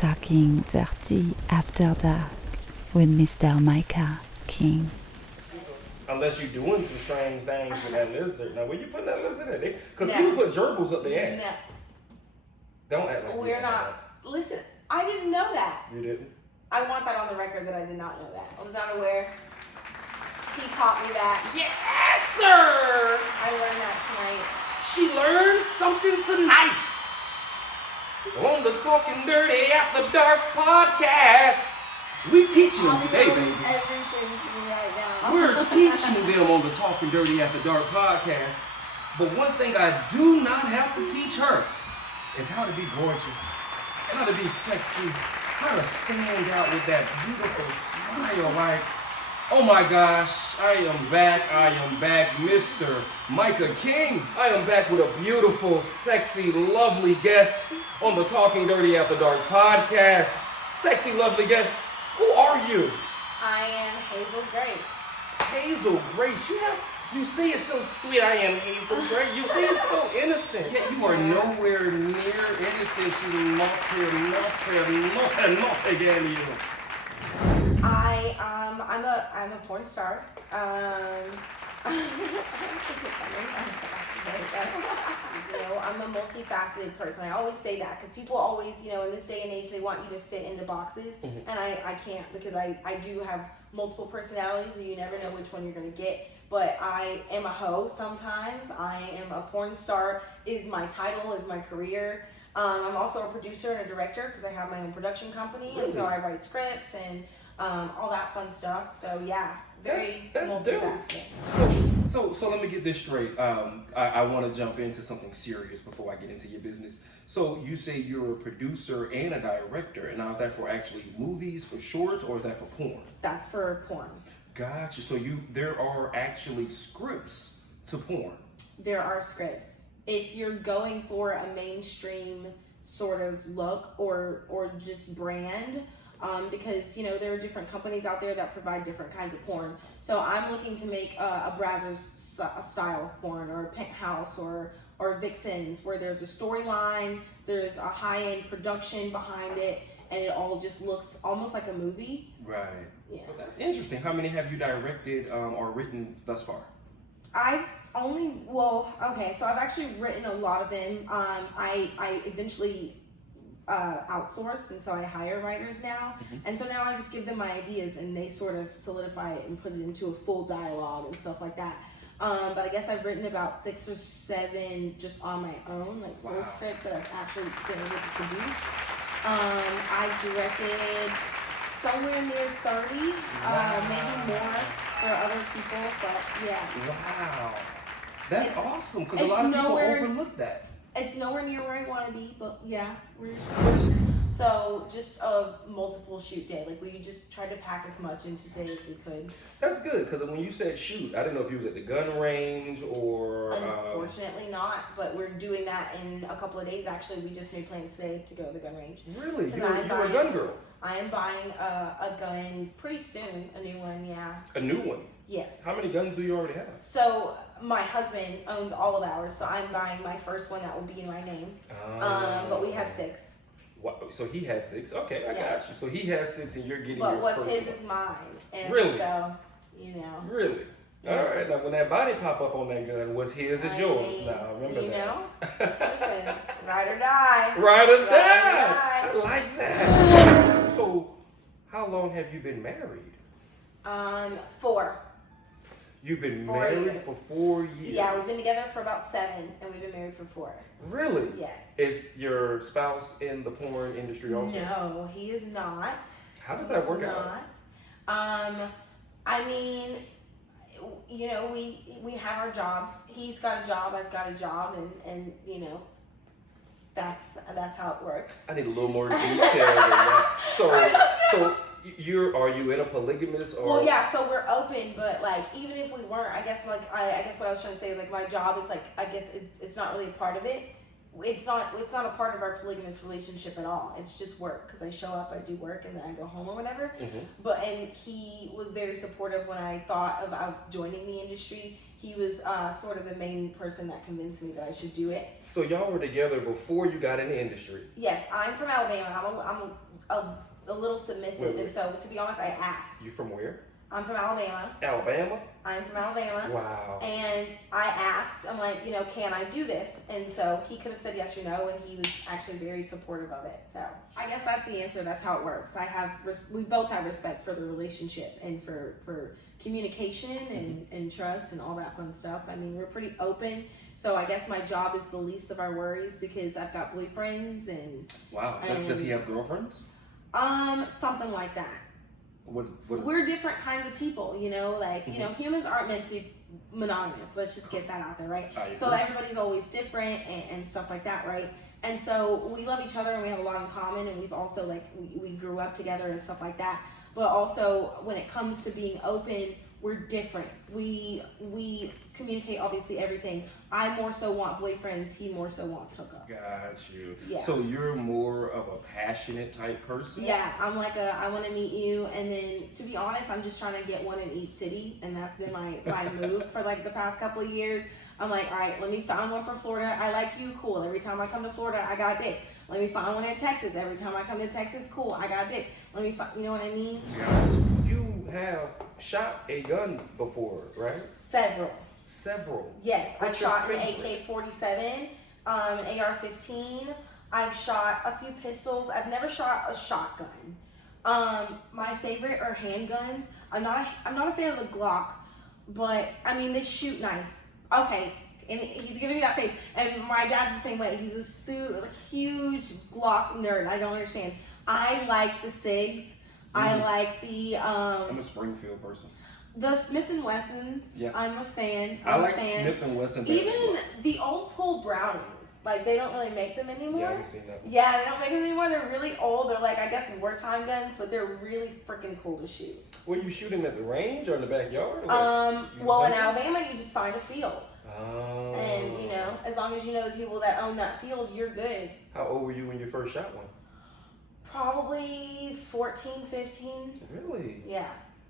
Talking Dirty After Dark with Mr. Micah King. Unless you're doing some strange things with that lizard. Now, where you putting that lizard at? Because people put gerbils up their ass. No. Don't act like we're not. Listen, I didn't know that. You didn't? I want that on the record that I did not know that. I was not aware. He taught me that. Yes, sir! I learned that tonight. She learned something tonight. On the Talking Dirty After Dark podcast. We teaching them today, baby. Everything to me right now. We're teaching them on the Talking Dirty After Dark podcast. But one thing I do not have to teach her is how to be gorgeous, how to be sexy, how to stand out with that beautiful smile. Like, oh my gosh, I am back, Mr. Micah King. I am back with a beautiful, sexy, lovely guest on the Talking Dirty After Dark podcast. Sexy, lovely guest. Who are you? I am Hazel Grace. Hazel Grace. You say it so sweet. I am Hazel Grace. You say it so innocent. Yet you are nowhere near innocent. You naughty damn you. I'm a porn star. I'm a multifaceted person. I always say that because people always, in this day and age, they want you to fit into boxes, and I can't because I do have multiple personalities, and you never know which one you're gonna get. But I am a hoe sometimes. I am a porn star is my title, is my career. I'm also a producer and a director because I have my own production company, and so I write scripts and all that fun stuff. So yeah, very multifaceted. So let me get this straight. I want to jump into something serious before I get into your business. So you say you're a producer and a director, and now is that for actually movies, for shorts, or is that for porn? That's for porn. Gotcha. So there are actually scripts to porn. There are scripts. If you're going for a mainstream sort of look or just brand, because there are different companies out there that provide different kinds of porn. So I'm looking to make a Brazzers style of porn, or a Penthouse, or Vixens, where there's a storyline, there's a high-end production behind it, and it all just looks almost like a movie. Right. Yeah. Well, that's interesting. How many have you directed or written thus far? I've actually written a lot of them. I eventually outsourced, and so I hire writers now, and so now I just give them my ideas, and they sort of solidify it and put it into a full dialogue and stuff like that. But I guess I've written about 6 or 7 just on my own, like full scripts that I've actually been able to produce. I directed somewhere near 30, maybe more for other people, but yeah. Wow. That's awesome, because a lot of people overlook that. It's nowhere near where I want to be, but yeah. So just a multiple shoot day. Like we just tried to pack as much in today as we could. That's good, because when you said shoot, I didn't know if you was at the gun range or... Unfortunately not, but we're doing that in a couple of days. Actually, we just made plans today to go to the gun range. Really? You're a gun girl? I am buying a gun pretty soon, a new one, yeah. A new one? Yes. How many guns do you already have? So my husband owns all of ours, so I'm buying my first one that will be in my name. But we have 6. What? So he has 6? Okay, I got you. So he has 6 and you're getting your But what's first his one. is mine. And really? So, Really? Yeah. All right. Now, when that body pop up on that gun, what's his is yours. Now, remember that. Listen, ride or die. Ride or die. I like that. So, how long have you been married? 4. You've been 4 married years. for 4 years? Yeah, we've been together for about 7, and we've been married for 4. Really? Yes. Is your spouse in the porn industry also? No, he is not. How does that work out? I mean, we have our jobs. He's got a job, I've got a job, and that's how it works. I need a little more detail than that. So are you in a polygamous or? Well, yeah. So we're open, but like even if we weren't, I guess what I was trying to say is like my job is like I guess it's not really a part of it. It's not a part of our polygamous relationship at all. It's just work because I show up, I do work, and then I go home or whatever. And he was very supportive when I thought of joining the industry. He was sort of the main person that convinced me that I should do it. So y'all were together before you got in the industry? Yes, I'm from Alabama. I'm a little submissive, and so to be honest, I asked. You from where? I'm from Alabama. Alabama? I'm from Alabama. Wow. And I asked, I'm like, can I do this? And so he could have said yes or no, and he was actually very supportive of it. So I guess that's the answer. That's how it works. We both have respect for the relationship and for communication and trust and all that fun stuff. I mean, we're pretty open. So I guess my job is the least of our worries because I've got boyfriends and. Wow. Does he have girlfriends? Something like that. What We're different kinds of people, humans aren't meant to be monogamous. Let's just get that out there, right? So everybody's always different and stuff like that, right? And so we love each other and we have a lot in common, and we've also we grew up together and stuff like that. But also when it comes to being open, we're different. We communicate obviously everything. I more so want boyfriends, he more so wants hookups. Got you. Yeah. So you're more of a passionate type person? Yeah, I'm I want to meet you, and then to be honest, I'm just trying to get one in each city, and that's been my move for the past couple of years. I'm like, all right, let me find one for Florida. I like you, cool. Every time I come to Florida, I got a dick. Let me find one in Texas. Every time I come to Texas, cool, I got a dick. Let me find, you know what I mean? You have shot a gun before, right? Several. Yes, I've shot an AK-47, an AR-15. I've shot a few pistols. I've never shot a shotgun. My favorite are handguns. I'm not a fan of the Glock, but I mean they shoot nice. Okay, and he's giving me that face. And my dad's the same way. He's a huge Glock nerd. I don't understand. I like the SIGs. I like the. I'm a Springfield person. The Smith & Wessons, yeah. I'm a fan. I like Smith & Wesson. Even the old school Brownings, they don't really make them anymore. Yeah, I haven't seen that one. Yeah, they don't make them anymore. They're really old. They're I guess wartime guns, but they're really freaking cool to shoot. Well, you shoot them at the range or in the backyard? Well, in Alabama, you just find a field. Oh. And, as long as you know the people that own that field, you're good. How old were you when you first shot one? Probably 14, 15. Really? Yeah.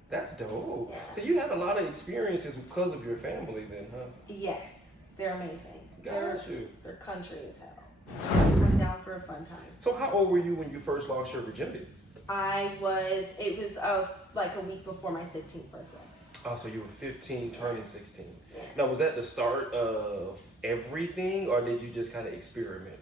That's dope. Yeah. So you had a lot of experiences because of your family then, huh? Yes. They're amazing. They're country as hell. I'm down for a fun time. So how old were you when you first lost your virginity? It was a week before my 16th birthday. Oh, so you were 15 turning 16. Now, was that the start of everything or did you just kind of experiment?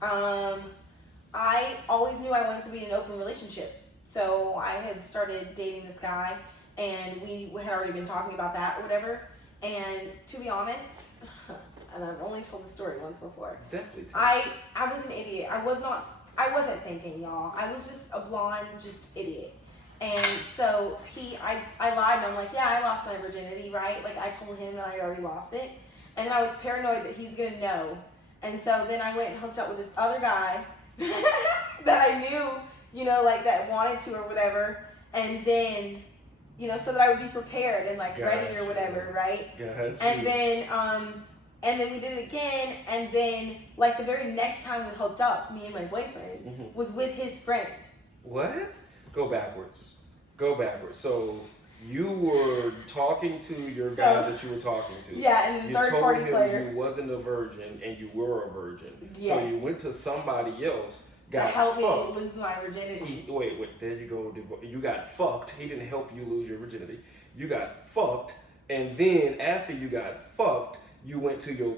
I always knew I wanted to be in an open relationship. So I had started dating this guy, and we had already been talking about that or whatever. And to be honest, and I've only told the story once before. Definitely. I was an idiot. I wasn't thinking, y'all. I was just a blonde, idiot. And so I lied, and I'm like, yeah, I lost my virginity, right? I told him that I had already lost it. And then I was paranoid that he was going to know. And so then I went and hooked up with this other guy that I knew, that wanted to or whatever, and then, so that I would be prepared and ready or whatever, right? And then we did it again, and then the very next time we hooked up, me and my boyfriend was with his friend. What? Go backwards. So you were talking to your guy that you were talking to. Yeah, and the third party player. You told him you wasn't a virgin and you were a virgin. Yes. So you went to somebody else. To help me lose my virginity. Wait, there you go. You got fucked. He didn't help you lose your virginity. You got fucked, and then after you got fucked, you went to your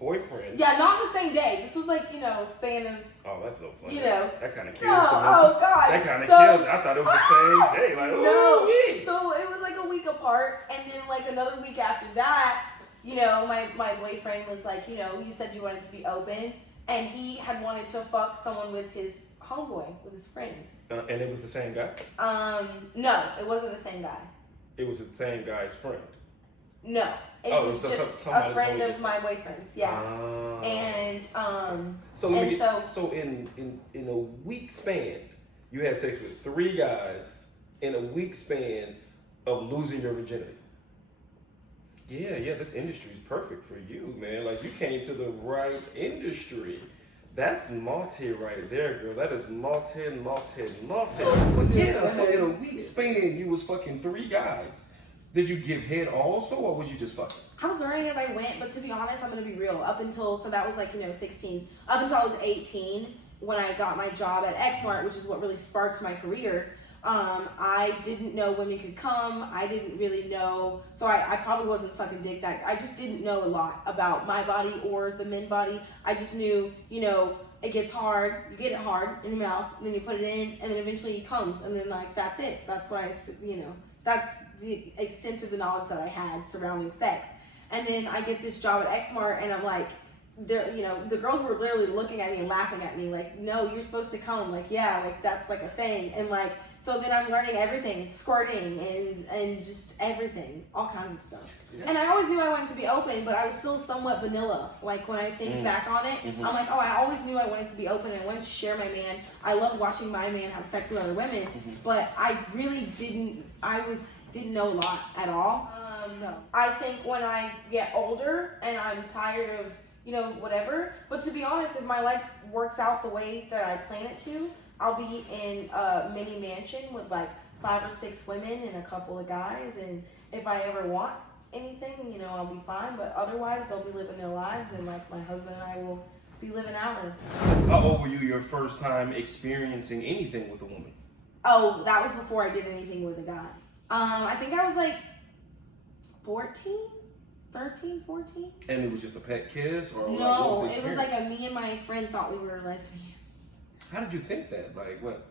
boyfriend. Yeah, not the same day. This was a span of. Oh, that's no fun. That kind of kills. No, oh God. That kind of kills. I thought it was the same day. No. So it was a week apart, and then another week after that, my boyfriend was you said you wanted to be open. And he had wanted to fuck someone with his homeboy, with his friend. And it was the same guy? No, it wasn't the same guy. It was the same guy's friend? No, it was just a friend of my boyfriend's, yeah. And, so in a week span, you had sex with 3 guys in a week span of losing your virginity. Yeah, this industry is perfect for you, man. You came to the right industry. That's multi right there, girl. That is multi. Yeah, so in a week span, you was fucking 3 guys. Did you give head also, or was you just fucking? I was learning as I went, but to be honest, I'm going to be real. So that was 16. Up until I was 18, when I got my job at Xmart, which is what really sparked my career, I didn't know women could come. I didn't really know, so I probably wasn't sucking dick I just didn't know a lot about my body or the men's body. I just knew, you know, it gets hard, you get it hard in your mouth, and then you put it in, and then eventually it comes, and then like, that's it. That's what that's the extent of the knowledge that I had surrounding sex. And then I get this job at Xmart, and I'm like, the girls were literally looking at me and laughing at me, like, no, you're supposed to come, like, yeah, like, that's like a thing. And like, so then I'm learning everything, squirting and just everything, all kinds of stuff. Yeah. And I always knew I wanted to be open, but I was still somewhat vanilla. Like, when I think back on it, I'm like, oh, I always knew I wanted to be open and I wanted to share my man. I love watching my man have sex with other women, but I really didn't know a lot at all. So I think when I get older and I'm tired of, whatever, but to be honest, if my life works out the way that I plan it to, I'll be in a mini mansion with like 5 or 6 women and a couple of guys, and if I ever want anything, I'll be fine, but otherwise they'll be living their lives, and like my husband and I will be living ours. How old were you your first time experiencing anything with a woman? Oh, that was before I did anything with a guy. I think I was like 13, 14. And it was just a pet kiss? Or no, like, it was like me and my friend thought we were lesbians. How did you think that? Like, what?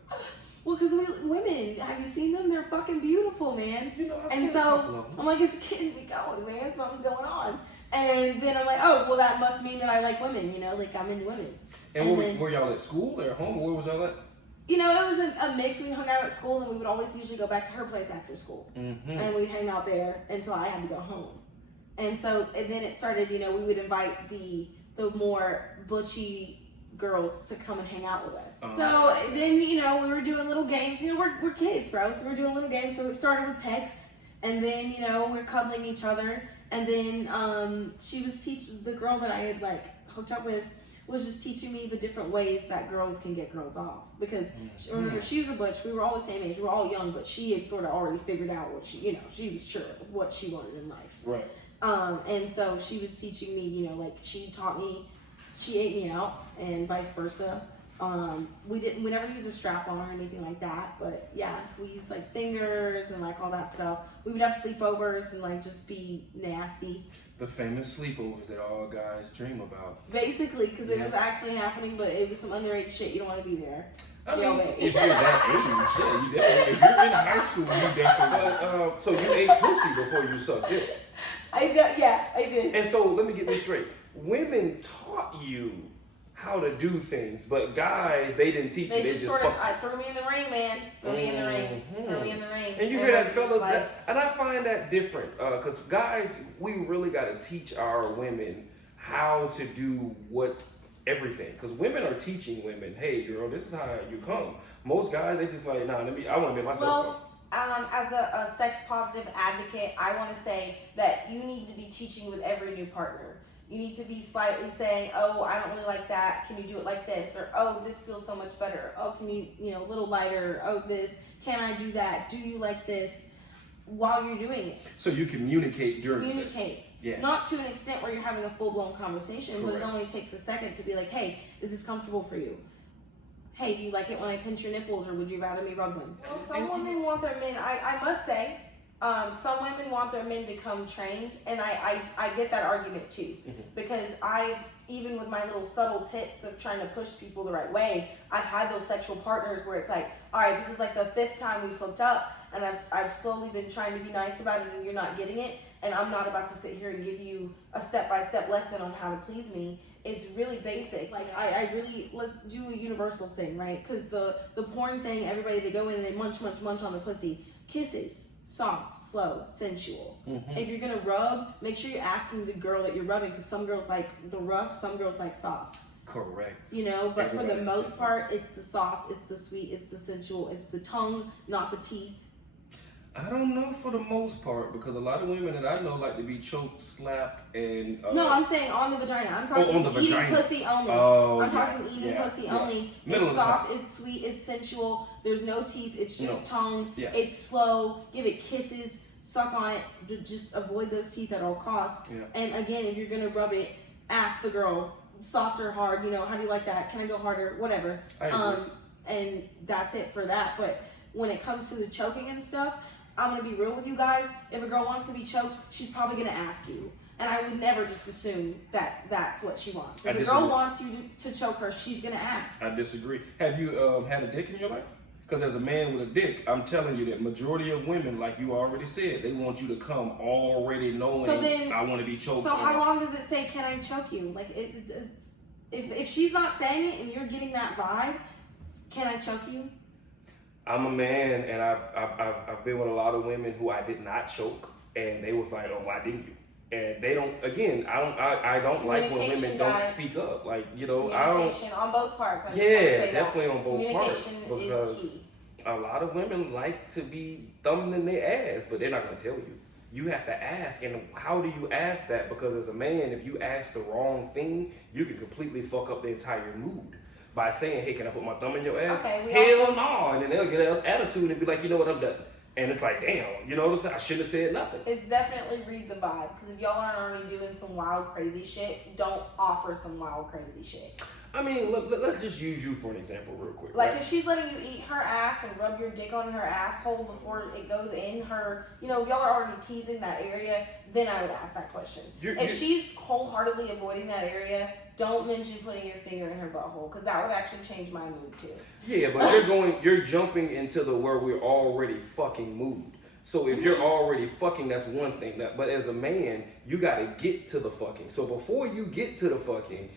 Well, because women, have you seen them? They're fucking beautiful, man. And so I'm like, it's getting me going, man. Something's going on. And then I'm like, oh, well, that must mean that I like women, like I'm into women. And were y'all at school or at home? Where was y'all at? It was a mix. We hung out at school, and we would always usually go back to her place after school. And we'd hang out there until I had to go home. And then it started, we would invite the more butchy girls to come and hang out with us. So then, we were doing little games. We're kids, bro. So we're doing little games. So it started with pecks, and then, we're cuddling each other. And then she was the girl that I had like hooked up with was just teaching me the different ways that girls can get girls off. Because remember, she was a butch. We were all the same age. We were all young, but she had sort of already figured out what she was sure of what she wanted in life. Right. And so she was teaching me, like she ate me out, and vice versa. We never used a strap on or anything like that, but yeah, we used like fingers and like all that stuff. We would have sleepovers and like just be nasty. The famous sleepovers that all guys dream about. Basically, because it was actually happening, but it was some underage shit. You don't want to be there. I mean, if you're that age, yeah, you definitely. If you're in high school, you definitely. So you ate pussy before you sucked it. I did. And so let me get this straight. Women taught you how to do things, but guys, they didn't teach you. They just sort of threw me in the ring, man. Threw me in the ring. And you hear that, fellas? And I find that different, because guys, we really got to teach our women how to do everything. Because women are teaching women, hey, girl, this is how you come. Most guys, they just like, nah, I want to make myself up. As a sex positive advocate, I want to say that you need to be teaching with every new partner. You need to be slightly saying, oh, I don't really like that. Can you do it like this? Or, oh, this feels so much better. Oh, can you, a little lighter. Oh, this. Can I do that? Do you like this? While you're doing it. So you communicate during it. Communicate. Yeah. Not to an extent where you're having a full-blown conversation, but it only takes a second to be like, hey, is this comfortable for you? Hey, do you like it when I pinch your nipples, or would you rather me rub them? Well, some women want their men, I must say, some women want their men to come trained, and I get that argument too. Because even with my little subtle tips of trying to push people the right way, I've had those sexual partners where it's like, all right, this is like the 5th time we've hooked up, and I've slowly been trying to be nice about it, and you're not getting it, and I'm not about to sit here and give you a step-by-step lesson on how to please me. It's really basic. Like, let's do a universal thing, right? Because the porn thing, everybody, they go in and they munch on the pussy. Kisses, soft, slow, sensual. If you're gonna rub, make sure you're asking the girl that you're rubbing, because some girls like the rough, some girls like soft. Correct. But for the most part, it's the soft, it's the sweet, it's the sensual, it's the tongue, not the teeth. I don't know for the most part, because a lot of women that I know like to be choked, slapped, and... no, I'm saying on the vagina. I'm talking eating pussy only. I'm talking eating pussy only. It's soft, it's sweet, it's sensual. There's no teeth. It's just tongue. Yeah. It's slow. Give it kisses. Suck on it. Just avoid those teeth at all costs. Yeah. And again, if you're going to rub it, ask the girl, soft or hard? You know, how do you like that? Can I go harder? Whatever. And that's it for that. But when it comes to the choking and stuff, I'm gonna be real with you guys. If a girl wants to be choked, she's probably gonna ask you. And I would never just assume that that's what she wants. If a girl wants you to choke her, she's gonna ask. I disagree. Have you had a dick in your life? Because as a man with a dick, I'm telling you that majority of women, like you already said, they want you to come already knowing I want to be choked. So how long does it say, can I choke you? Like, if she's not saying it and you're getting that vibe, can I choke you? I'm a man, and I've been with a lot of women who I did not choke, and they was like, oh, why didn't you? And they don't. Again, I don't like when women don't speak up. Like, you know, communication on both parts. Definitely on both parts. Communication is key. A lot of women like to be thumbing in their ass, but they're not gonna tell you. You have to ask, and how do you ask that? Because as a man, if you ask the wrong thing, you can completely fuck up the entire mood by saying, "Hey, can I put my thumb in your ass?" Hell no, and then they'll get an attitude and be like, "You know what, I'm done." And it's like, damn, you know what I'm saying? I shouldn't have said nothing. It's definitely read the vibe. Because if y'all aren't already doing some wild, crazy shit, don't offer some wild, crazy shit. I mean, let's just use you for an example real quick. Like, if she's letting you eat her ass and rub your dick on her asshole before it goes in her, you know, if y'all are already teasing that area, then I would ask that question. If she's wholeheartedly avoiding that area, don't mention putting your finger in her butthole, because that would actually change my mood too. Yeah, but you're jumping into the where we're already fucking mood. So if you're already fucking, that's one thing. But as a man, you gotta get to the fucking. So before you get to the fucking,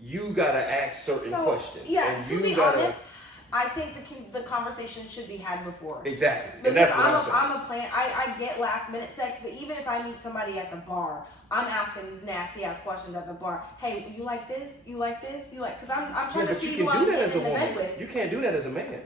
you gotta ask certain questions. Yeah, and to be honest, I think the conversation should be had before. Exactly. Because I'm a plan. I get last minute sex, but even if I meet somebody at the bar, I'm asking these nasty ass questions at the bar. Hey, you like this? You like this? You like? Because I'm trying to see who I'm getting in the bed with. You can't do that as a man.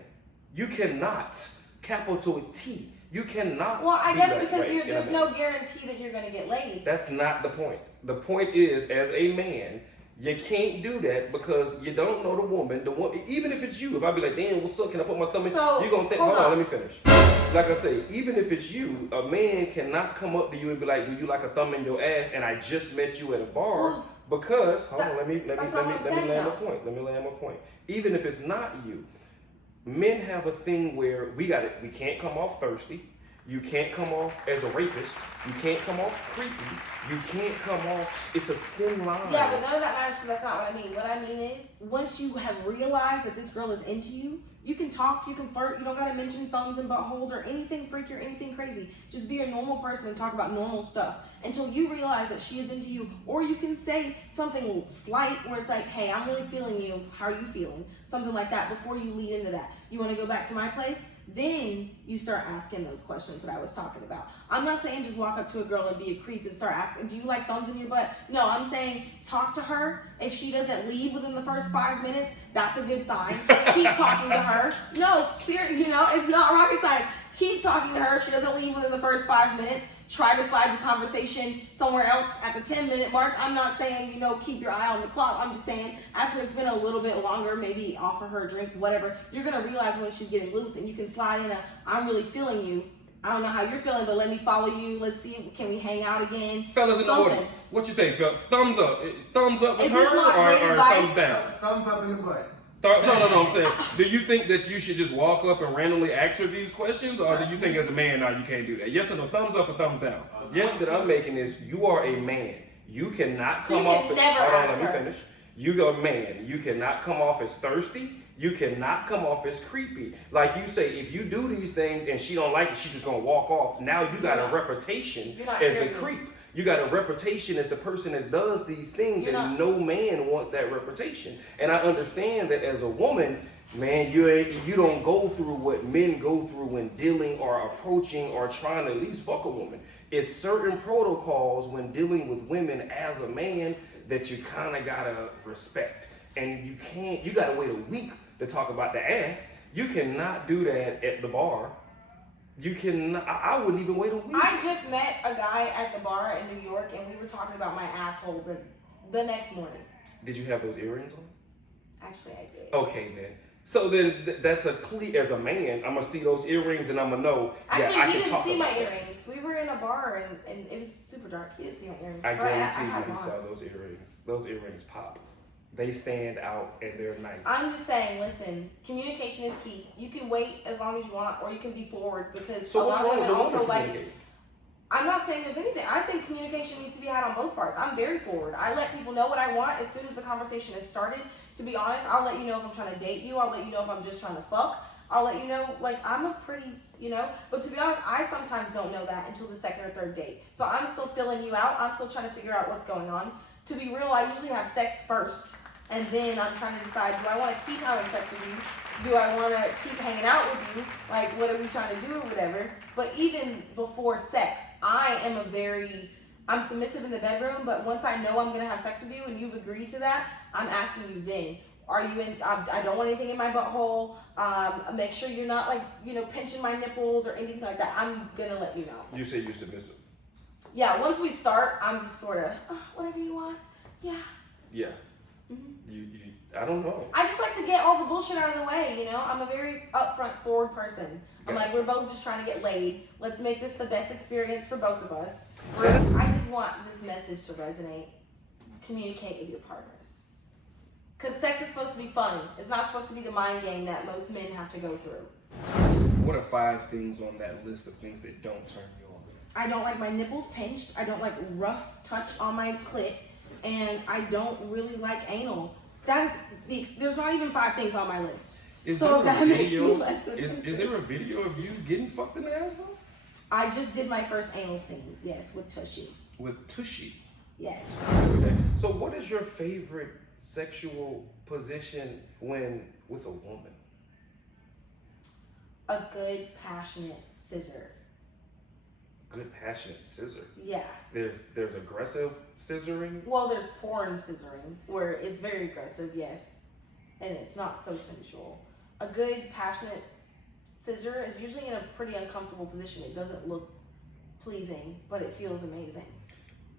You cannot. Capital T. You cannot. Well, I guess because there's no guarantee that you're going to get laid. That's not the point. The point is, as a man, you can't do that because you don't know the woman. Even if it's you, if I be like, damn, what's up? Can I put my thumb in? You're going to think, hold on, let me finish. Like I say, even if it's you, a man cannot come up to you and be like, do you like a thumb in your ass? And I just met you at a bar because, hold on, let me land my point. Even if it's not you, men have a thing where we can't come off thirsty. You can't come off as a rapist. You can't come off creepy. You can't come off. It's a thin line. Yeah, but none of that matters because that's not what I mean. What I mean is, once you have realized that this girl is into you, you can talk, you can flirt. You don't gotta mention thumbs and buttholes or anything freaky or anything crazy. Just be a normal person and talk about normal stuff until you realize that she is into you. Or you can say something slight where it's like, hey, I'm really feeling you. How are you feeling? Something like that before you lead into that. You wanna go back to my place? Then you start asking those questions that I was talking about. I'm not saying just walk up to a girl and be a creep and start asking, do you like thumbs in your butt? No, I'm saying talk to her. If she doesn't leave within the first 5 minutes, that's a good sign. Keep talking to her. No, seriously, it's not rocket science. Keep talking to her. If she doesn't leave within the first 5 minutes, try to slide the conversation somewhere else at the 10-minute mark. I'm not saying, keep your eye on the clock. I'm just saying after it's been a little bit longer, maybe offer her a drink, whatever. You're going to realize when she's getting loose and you can slide in I'm really feeling you. I don't know how you're feeling, but let me follow you. Let's see, can we hang out again? Fellas in the audience, what you think, fellas? Thumbs up. Thumbs up with her or thumbs down? Thumbs up in the butt. No, I'm saying, do you think that you should just walk up and randomly ask her these questions, or do you think as a man, no, you can't do that? Yes or no, thumbs up or thumbs down? Yes, that I'm making is, you are a man. You cannot come off as, let me finish. You are a man. You cannot come off as thirsty. You cannot come off as creepy. Like you say, if you do these things and she don't like it, she's just gonna walk off. Now you got a reputation as the creep. You got a reputation as the person that does these things, and no man wants that reputation. And I understand that as a woman, man, you don't go through what men go through when dealing or approaching or trying to at least fuck a woman. It's certain protocols when dealing with women as a man that you kind of gotta respect. And you gotta wait a week to talk about the ass. You cannot do that at the bar. You can. I wouldn't even wait a week. I just met a guy at the bar in New York, and we were talking about my asshole the next morning. Did you have those earrings on? Actually, I did. Okay, then. So then that's a clear, as a man, I'm going to see those earrings and I'm going to know. Actually, he didn't see my earrings. We were in a bar and it was super dark. He didn't see my earrings. I guarantee you saw those earrings. Those earrings pop. they stand out and they're nice. I'm just saying, listen, communication is key. You can wait as long as you want, or you can be forward, because a lot of women also like. I'm not saying there's anything. I think communication needs to be had on both parts. I'm very forward. I let people know what I want as soon as the conversation is started. To be honest, I'll let you know if I'm trying to date you. I'll let you know if I'm just trying to fuck. I'll let you know, like, I'm a pretty, but to be honest, I sometimes don't know that until the second or third date. So I'm still filling you out. I'm still trying to figure out what's going on. To be real, I usually have sex first, and then I'm trying to decide, do I want to keep having sex with you? Do I want to keep hanging out with you? Like, what are we trying to do or whatever? But even before sex, I'm submissive in the bedroom, but once I know I'm going to have sex with you and you've agreed to that, I'm asking you then, are you in, I don't want anything in my butthole. Make sure you're not like, pinching my nipples or anything like that. I'm going to let you know. You say you're submissive. Yeah, once we start, I'm just sort of, whatever you want. Yeah. Yeah. Mm-hmm. You I don't know. I just like to get all the bullshit out of the way, I'm a very upfront, forward person. I'm like, we're both just trying to get laid. Let's make this the best experience for both of us. I just want this message to resonate. Communicate with your partners. Because sex is supposed to be fun. It's not supposed to be the mind game that most men have to go through. What are 5 things on that list of things that don't turn you on? I don't like my nipples pinched. I don't like rough touch on my clit. And I don't really like anal. There's not even 5 things on my list. Is so there that makes me less than is there a video of you getting fucked in the asshole? I just did my first anal scene, yes, with Tushy. With Tushy? Yes. Okay. So what is your favorite sexual position when with a woman? A good, passionate scissor. Good, passionate scissor? Yeah. There's aggressive scissoring? Well, there's porn scissoring, where it's very aggressive, yes. And it's not so sensual. A good, passionate scissor is usually in a pretty uncomfortable position. It doesn't look pleasing, but it feels amazing.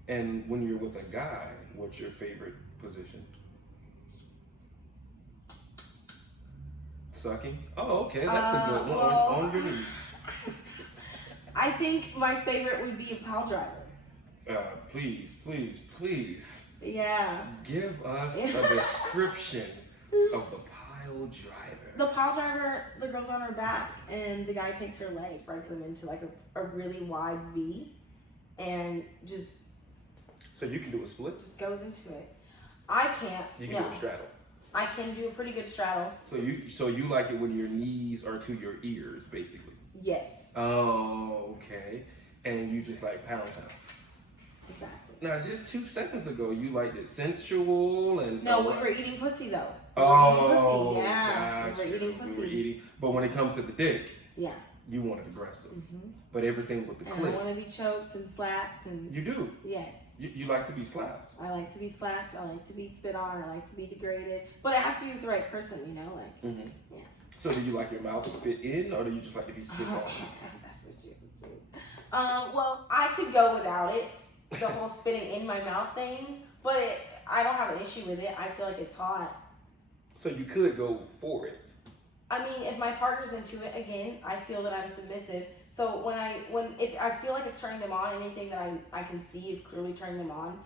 And when you're with a guy, what's your favorite position? Sucking? Oh, okay, that's a good one. On your knees. I think my favorite would be a pile driver. Please. Yeah. Give us a description of the pile driver. The pile driver, the girl's on her back, and the guy takes her leg, breaks them into like a really wide V, and just. So you can do a split? Just goes into it. I can't. You can do a straddle. I can do a pretty good straddle. So you like it when your knees are to your ears, basically? Yes. Oh, okay. And you just like pound town. Exactly. Now, just 2 seconds ago, you liked it sensual and. No, we were eating pussy though. We were eating pussy. Yeah. Gotcha. We were eating pussy. We were eating, but when it comes to the dick, yeah, you want it aggressive. Mm-hmm. But everything with the clit. I want to be choked and slapped and. You do. Yes. You like to be slapped. I like to be slapped. I like to be spit on. I like to be degraded. But it has to be with the right person, like. Mm-hmm. Yeah. So do you like your mouth spit in, or do you just like to be spit on? That's what you would do. Well, I could go without it, the whole spitting in my mouth thing, but I don't have an issue with it. I feel like it's hot. So you could go for it. I mean, if my partner's into it, again, I feel that I'm submissive. So if I feel like it's turning them on, anything that I can see is clearly turning them on,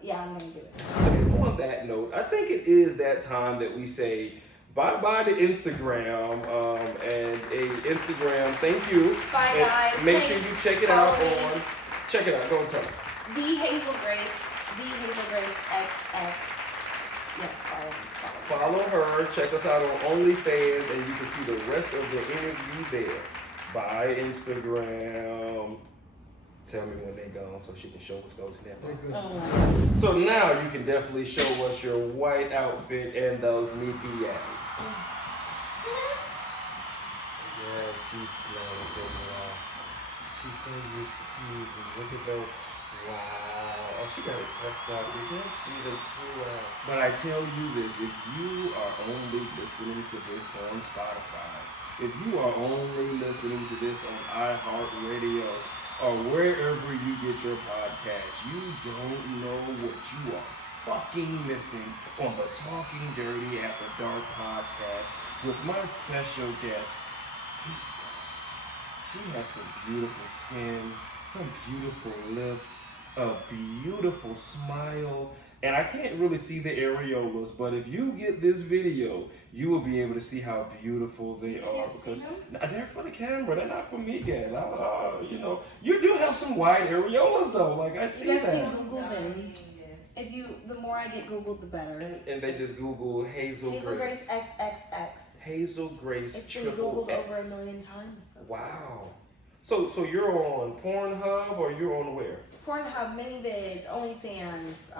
yeah, I'm gonna do it. On that note, I think it is that time that we say bye-bye to Instagram, and a Instagram thank you. Bye, and guys. make sure you check it out on, check it out, go and tell me. The Hazel Grace XX. Yes, follow her, check us out on OnlyFans, and you can see the rest of the interview there. Bye, Instagram. Tell me when they gone so she can show us those nipples. So now you can definitely show us your white outfit and those nippy abs. Yeah, she's slow taking it off. She's so used to teasing. Look at those. Wow. Oh, she got it pressed out. You can't see them too well. But I tell you this, if you are only listening to this on Spotify, if you are only listening to this on iHeartRadio, or wherever you get your podcast, you don't know what you are fucking missing on the Talking Dirty After Dark podcast with my special guest, Hazel. She has some beautiful skin, some beautiful lips, a beautiful smile, And I can't really see the areolas, but if you get this video, you will be able to see how beautiful they are. Because they're for the camera, they're not for me, Gad. You know, you do have some wide areolas though. Like I see you guys that. can Google them. The more I get Googled, the better. And they just Google Hazel Grace XXX. Hazel Grace. It's been Googled over 1 million times. So wow. So you're on Pornhub or you're on where? Pornhub, ManyVids, OnlyFans,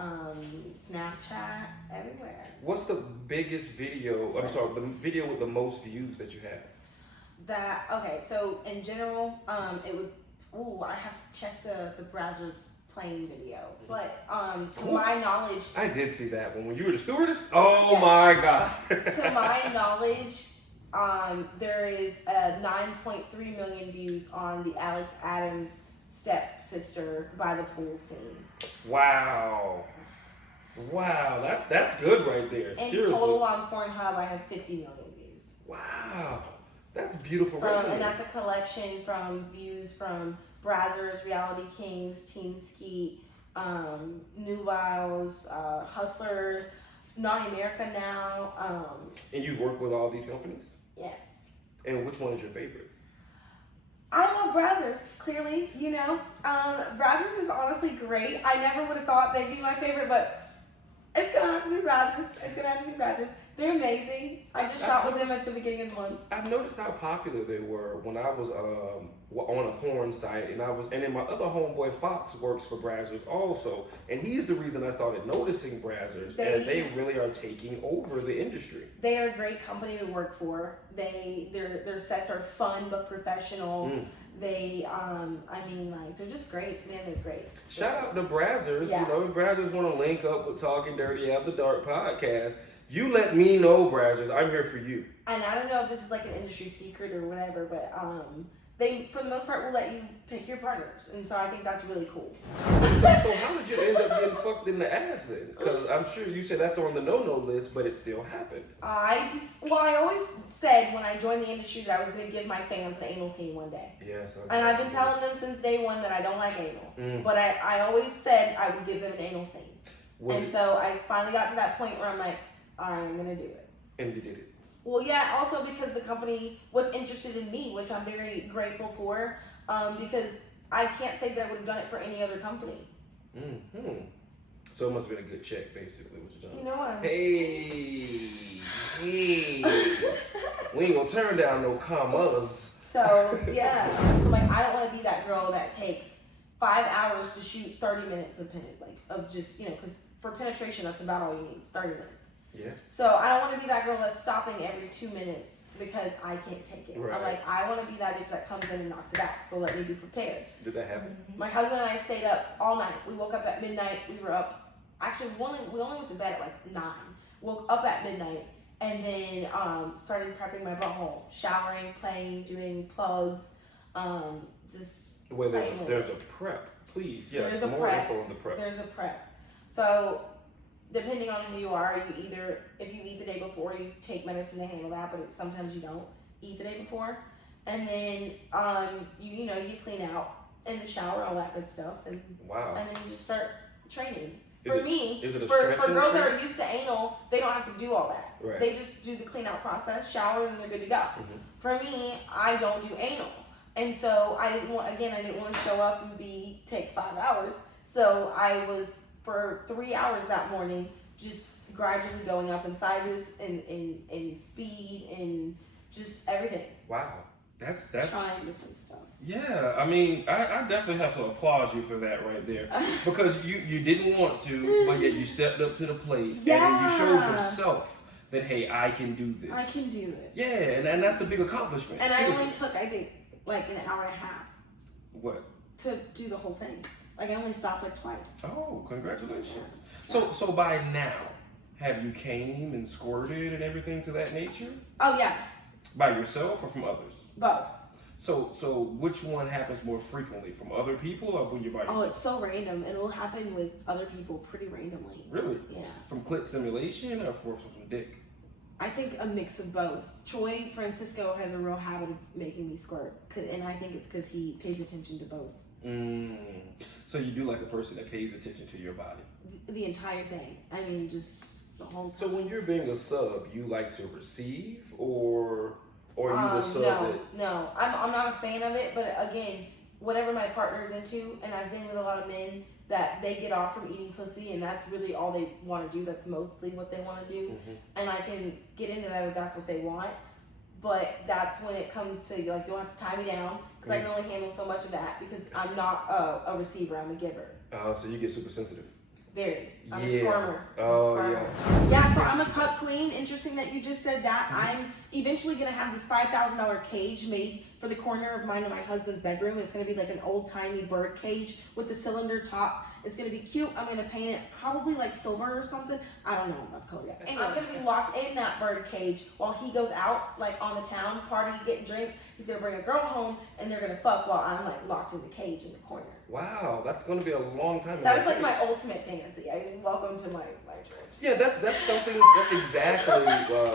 Snapchat, everywhere. What's the biggest video? I'm sorry, the video with the most views that you have? Okay, so in general, it would. I have to check the browser's playing video, but to my knowledge, I did see that one when you were the stewardess. Oh yes. my God! To my knowledge, there is 9.3 million views on the Alex Adams stepsister by the pool scene. Wow, that's good right there. In Seriously. total on Pornhub, I have 50 million views. Wow, that's beautiful. And that's a collection from views from Brazzers, Reality Kings, Teen Skeet, Nubiles, Hustler, Naughty America Now. And you've worked with all these companies? Yes. And which one is your favorite? I love Brazzers, clearly, you know. Brazzers is honestly great. I never would have thought they'd be my favorite, but it's going to have to be Brazzers. They're amazing. I just shot with them at the beginning of the month. I've noticed how popular they were when I was on a porn site, and then my other homeboy Fox works for Brazzers also, and he's the reason I started noticing Brazzers, and they really are taking over the industry. They are a great company to work for. Their sets are fun but professional. They, they're just great, man. They're great. Shout out to Brazzers. Yeah. You know, if Brazzers want to link up with Talking Dirty After Dark podcast, you let me know, Brazzers. I'm here for you. And I don't know if this is like an industry secret or whatever, but they, for the most part, will let you pick your partners. And so I think that's really cool. So how did you end up getting fucked in the ass then? Because I'm sure you said that's on the no-no list, but it still happened. I always said when I joined the industry that I was going to give my fans an anal scene one day. Yes. And I've been telling them since day one that I don't like anal. But I always said I would give them an anal scene. So I finally got to that point where I'm like, I'm going to do it. And you did it. Well, yeah, also because the company was interested in me, which I'm very grateful for, because I can't say that I would have done it for any other company. So it must have been a good check, basically, what you're doing. You know what I'm saying? Hey. We ain't gonna turn down no commas. So, yeah. So, like, I don't want to be that girl that takes 5 hours to shoot 30 minutes of just, you know, because for penetration, that's about all you need. It's 30 minutes. Yeah. So I don't want to be that girl that's stopping every 2 minutes because I can't take it. Right. I'm like, I want to be that bitch that comes in and knocks it out. So let me be prepared. Did that happen? My husband and I stayed up all night. We woke up at midnight. We were up. Actually, we only went to bed at like 9. Woke up at midnight and then started prepping my butthole, showering, playing, doing plugs, just. There's a prep, please. Yeah. There's a more prep. Info on the prep. There's a prep. So. Depending on who you are, if you eat the day before, you take medicine to handle that, but sometimes you don't eat the day before. And then you clean out in the shower, all that good stuff. And and then you just start training. For girls that are used to anal, they don't have to do all that. Right. They just do the clean out process, shower, and they're good to go. For me, I don't do anal. And so I didn't want to show up and take 5 hours. So I was for 3 hours that morning, just gradually going up in sizes and speed and just everything. Wow. That's trying different stuff. Yeah, I mean, I definitely have to applaud you for that right there. Because you didn't want to, but yet you stepped up to the plate. Yeah. And you showed yourself that, hey, I can do this. I can do it. Yeah, and that's a big accomplishment. And I only took, I think, like an hour and a half. What? To do the whole thing. Like, I only stopped like twice. Oh, congratulations. So by now, have you came and squirted and everything to that nature? Oh, yeah. By yourself or from others? Both. So which one happens more frequently? From other people or when you're by yourself? Oh, it's so random. It will happen with other people pretty randomly. Really? Yeah. From clit stimulation or from dick? I think a mix of both. Troy Francisco has a real habit of making me squirt. And I think it's because he pays attention to both So you do like a person that pays attention to your body? The entire thing. I mean, just the whole time. So when you're being a sub, you like to receive, or are you the sub No, I'm not a fan of it. But again, whatever my partner's into, and I've been with a lot of men that they get off from eating pussy, and that's really all they want to do. That's mostly what they want to do, and I can get into that if that's what they want. But that's when it comes to, like, you'll have to tie me down because I can only handle so much of that because I'm not a receiver, I'm a giver. So you get super sensitive. Very. I'm a squirmer. Yeah. Yeah, so I'm a cut queen. Interesting that you just said that. I'm eventually going to have this $5,000 cage made for the corner of mine and my husband's bedroom. It's going to be like an old-timey bird cage with the cylinder top. It's going to be cute. I'm going to paint it probably like silver or something. I don't know what color yet. And I'm going to be locked in that bird cage while he goes out, like, on the town party, getting drinks. He's going to bring a girl home, and they're going to fuck while I'm, like, locked in the cage in the corner. Wow, that's going to be a long time. That is like my ultimate fantasy. I mean, welcome to my dreams. Yeah, that's something. That's exactly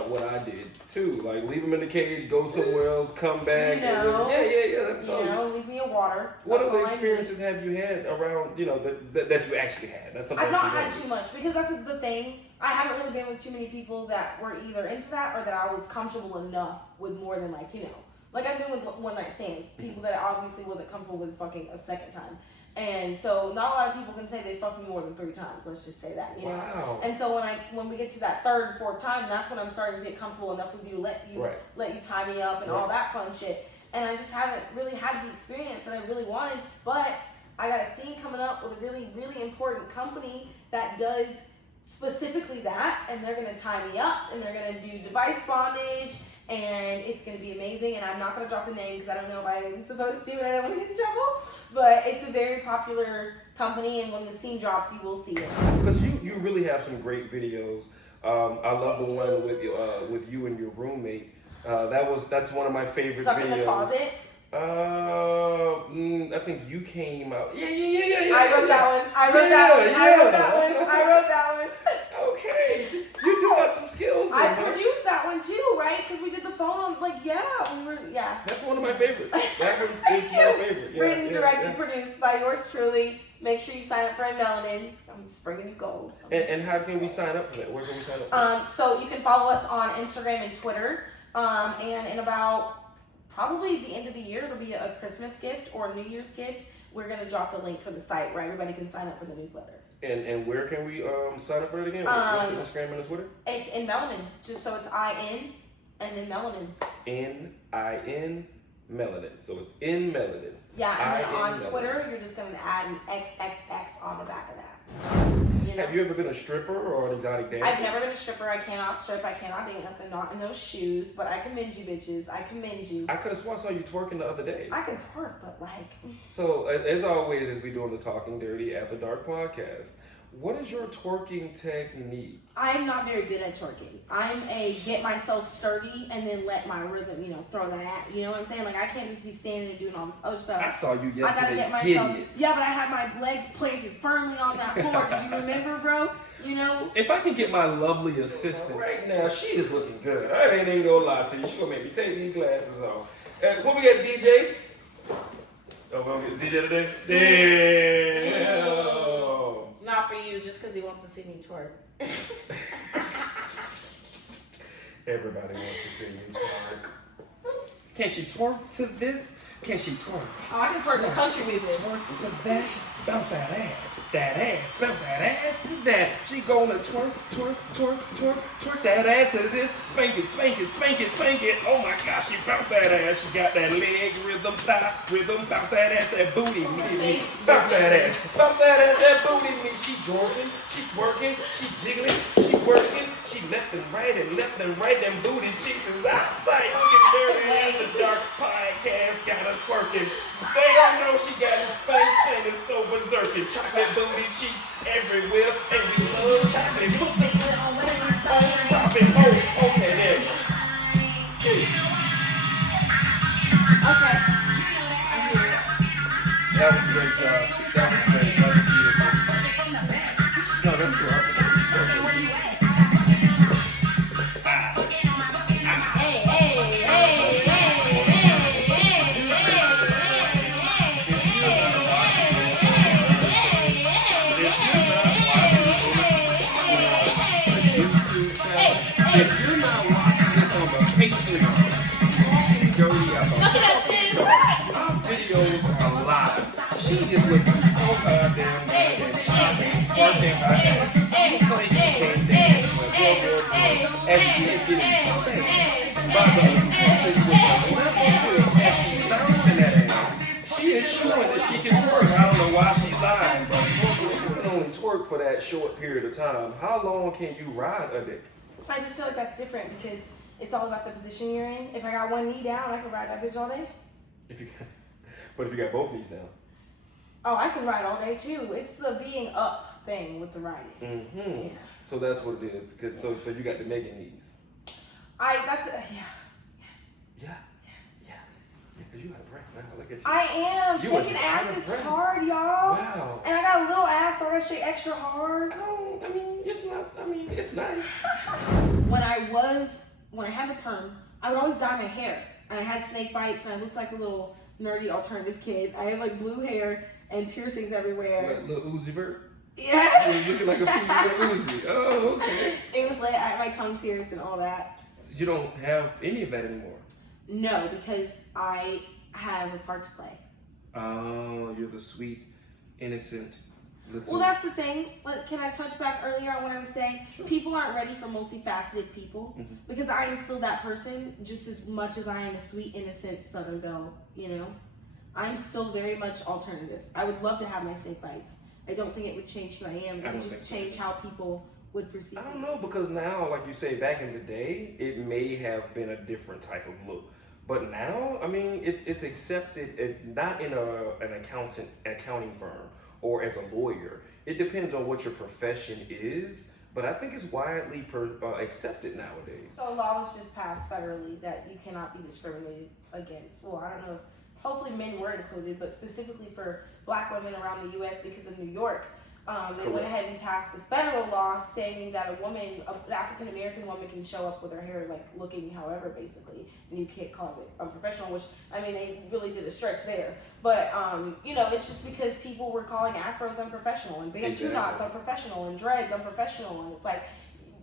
what I did too. Like, leave him in the cage, go somewhere else, come back. You know, That's leave me a water. What other experiences have you had around, that you actually had? That's something I've not had too much because that's the thing. I haven't really been with too many people that were either into that or that I was comfortable enough with more than like I've been with one night stands, people that I obviously wasn't comfortable with fucking a second time. And so not a lot of people can say they fucked me more than 3 times. Let's just say that, you know. Wow. And so when we get to that 3rd and 4th time, that's when I'm starting to get comfortable enough with you to let you tie me up and all that fun shit. And I just haven't really had the experience that I really wanted. But I got a scene coming up with a really, really important company that does specifically that, and they're gonna tie me up and they're gonna do device bondage. And it's going to be amazing, and I'm not going to drop the name because I don't know if I'm supposed to, and I don't want to get in trouble, but it's a very popular company, and when the scene drops, you will see it. Because you really have some great videos. I love the one with you and your roommate. That's one of my favorite Stuck videos. in the closet? I think you came out. Yeah. I wrote that one. Okay, you do got some skills. I produced that one too, right? Because we did the phone on, That's one of my favorites. That one's my favorite. Yeah, Written, directed, produced by yours truly. Make sure you sign up for Melanin. I'm just bringing you gold. And how can we sign up for that? Where can we sign up for So you can follow us on Instagram and Twitter. And in about probably the end of the year, it'll be a Christmas gift or a New Year's gift. We're going to drop the link for the site where everybody can sign up for the newsletter. And where can we sign up for it again? What's the Instagram and the Twitter? It's in Melanin. Just so it's IN and then Melanin. N-I-N Melanin. So it's in Melanin. Yeah, and then on Melanin. Twitter, you're just going to add an XXX on the back of that. Have you ever been a stripper or an exotic dancer? I've never been a stripper. I cannot strip. I cannot dance. I'm not in those shoes. But I commend you, bitches. I commend you. I could have sworn I saw you twerking the other day. I can twerk, but like... So, as always, as we doing the Talking Dirty After Dark podcast, what is your twerking technique? I'm not very good at twerking. I'm a get myself sturdy and then let my rhythm, throw that at. You know what I'm saying? Like, I can't just be standing and doing all this other stuff. I saw you yesterday. I gotta get myself. Yeah, but I had my legs planted firmly on that floor. Did you remember, bro? If I can get my lovely assistant right now, she is looking good. I ain't even gonna lie to you. She gonna make me take these glasses off. What we got, DJ? Oh, we'll get DJ today. Damn. Not for you, just because he wants to see me twerk. Everybody wants to see me twerk. Can she twerk to this? Can she twerk? Oh, I can twerk the country music. Twerk to that, bounce that ass, bounce that ass to that. She gonna twerk that ass to this. Spank it. Oh my gosh, she bounce that ass. She got that leg rhythm, bounce that ass, that booty. Bounce that ass, that booty. She twerking, she twerking, she jiggling, she working. She left and right, them booty cheeks is outside. Looking dirty after dark podcast, got her twerking. They don't know she got it spanked and it's so berserking. Chocolate booty cheeks everywhere, and we love chocolate pussy. Okay, there. Okay. That was a great job. That was great. That was beautiful. No, that's cool. She is looking so goddamn good and goddamn goddamn. She's funny, she came down as she is getting spanked by the assistant with a level whip as she's bouncing at her. She is showing that she can twerk. I don't know why she's lying, but you can only twerk for that short period of time. How long can you ride a dick? I just feel like that's different because it's all about the position you're in. If I got one knee down, I can ride that bitch all day. But if you got both knees down. Oh, I can ride all day too. It's the being up thing with the riding. Mm-hmm. Yeah. So that's what it is. Cause so you got the Megan knees. Yeah. Because you got a breath now. Look at you. I am. You Shaking ass is hard, y'all. Wow. And I got a little ass, so I gotta shake extra hard. It's nice. When I had the perm, I would always dye my hair. And I had snake bites and I looked like a little nerdy alternative kid. I had like blue hair and piercings everywhere. Like little Uzi Vert? Yeah. You're looking like a female Uzi. Oh, okay. It was like I had my tongue pierced and all that. So you don't have any of that anymore? No, because I have a part to play. Oh, you're the sweet, innocent little... Well, that's the thing. Can I touch back earlier on what I was saying? Sure. People aren't ready for multifaceted people because I am still that person just as much as I am a sweet, innocent Southern belle, you know? I'm still very much alternative. I would love to have my snake bites. I don't think it would change who I am. It would just change how people would perceive I don't know, because now, like you say, back in the day, it may have been a different type of look. But now, I mean, it's accepted, not in an accounting firm or as a lawyer. It depends on what your profession is, but I think it's widely accepted nowadays. So a law was just passed federally that you cannot be discriminated against. Well, I don't know if, hopefully men were included, but specifically for black women around the U.S. because of New York, they went ahead and passed the federal law stating that an African-American woman can show up with her hair like looking however basically, and you can't call it unprofessional, which, I mean, they really did a stretch there. But, you know, it's just because people were calling afros unprofessional and Bantu knots unprofessional and dreads unprofessional, and it's like,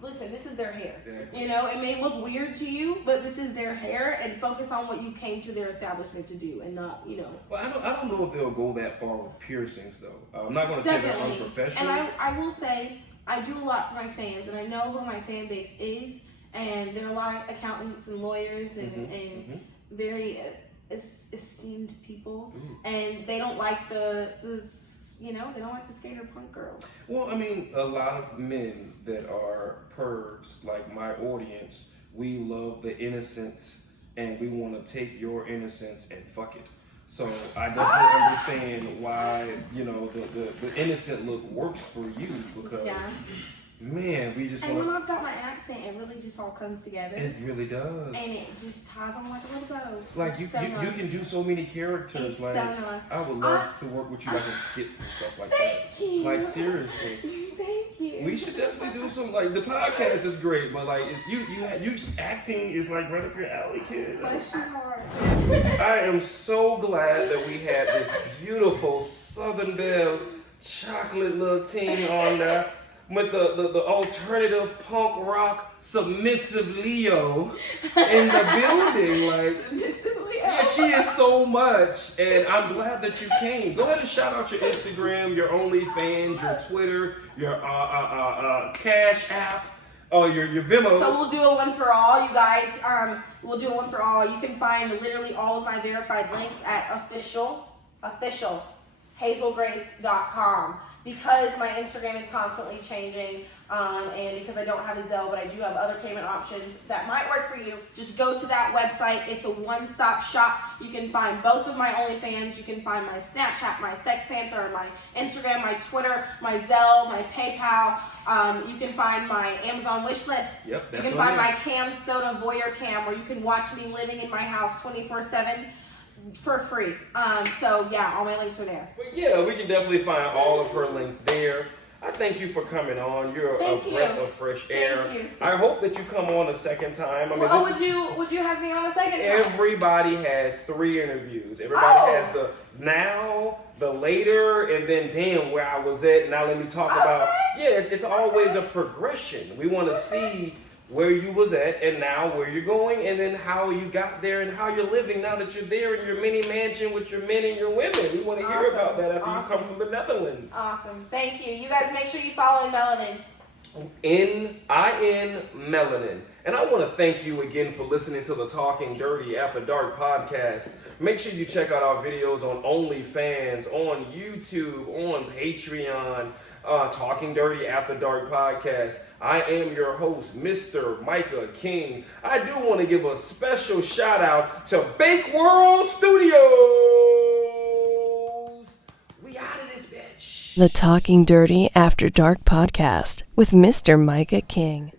listen, this is their hair. Exactly. You know, it may look weird to you, but this is their hair, and focus on what you came to their establishment to do, and not, you know. Well, I don't know if they'll go that far with piercings, though. I'm not going to say they're unprofessional. And I will say, I do a lot for my fans, and I know who my fan base is, and there are a lot of accountants and lawyers and very esteemed people, and they don't like they don't like the skater punk girls. Well, I mean, a lot of men that are pervs, like my audience, we love the innocence and we want to take your innocence and fuck it. So I definitely understand why, you know, the innocent look works for you because, man, we just And when I've got my accent, it really just all comes together. It really does. And it just ties on like a little bow. Like you can do so many characters. It's like so nice. I would love to work with you like in skits and stuff like that. Thank you. Like seriously. Thank you. We should definitely do some, like, the podcast is great, but like it's you acting is like right up your alley, kid. Bless your heart. I am so glad that we had this beautiful Southern Belle chocolate little team on there. With the alternative punk rock submissive Leo in the building, like Submissive Leo. yeah, she is so much, and I'm glad that you came. Go ahead and shout out your Instagram, your OnlyFans, your Twitter, your Cash App, your Venmo. So we'll do a one for all, you guys. We'll do a one for all. You can find literally all of my verified links at official hazelgrace.com. Because my Instagram is constantly changing, and because I don't have a Zelle, but I do have other payment options that might work for you, just go to that website. It's a one-stop shop. You can find both of my OnlyFans. You can find my Snapchat, my Sex Panther, my Instagram, my Twitter, my Zelle, my PayPal. You can find my Amazon wish list. Yep, you can find my Cam Soda Voyeur Cam, where you can watch me living in my house 24/7. For free. So yeah, all my links are there. But yeah, we can definitely find all of her links there. I thank you for coming on. You're a breath of fresh air. Thank you. I hope that you come on a second time. I mean, would you have me on a second time? Everybody has 3 interviews. Everybody has the now, the later, and then damn where I was at. Now let me talk about. Yeah, it's always a progression. We want to see where you was at and now where you're going, and then how you got there and how you're living now that you're there in your mini mansion with your men and your women. We want to hear about that after you come from the Netherlands. Awesome. Thank you. You guys make sure you follow Melanin. N-I-N Melanin. And I want to thank you again for listening to the Talking Dirty After Dark podcast. Make sure you check out our videos on OnlyFans, on YouTube, on Patreon, Talking Dirty After Dark podcast. I am your host, Mr. Micah King. I do want to give a special shout out to Bake World Studios. We out of this bitch. The Talking Dirty After Dark podcast with Mr. Micah King.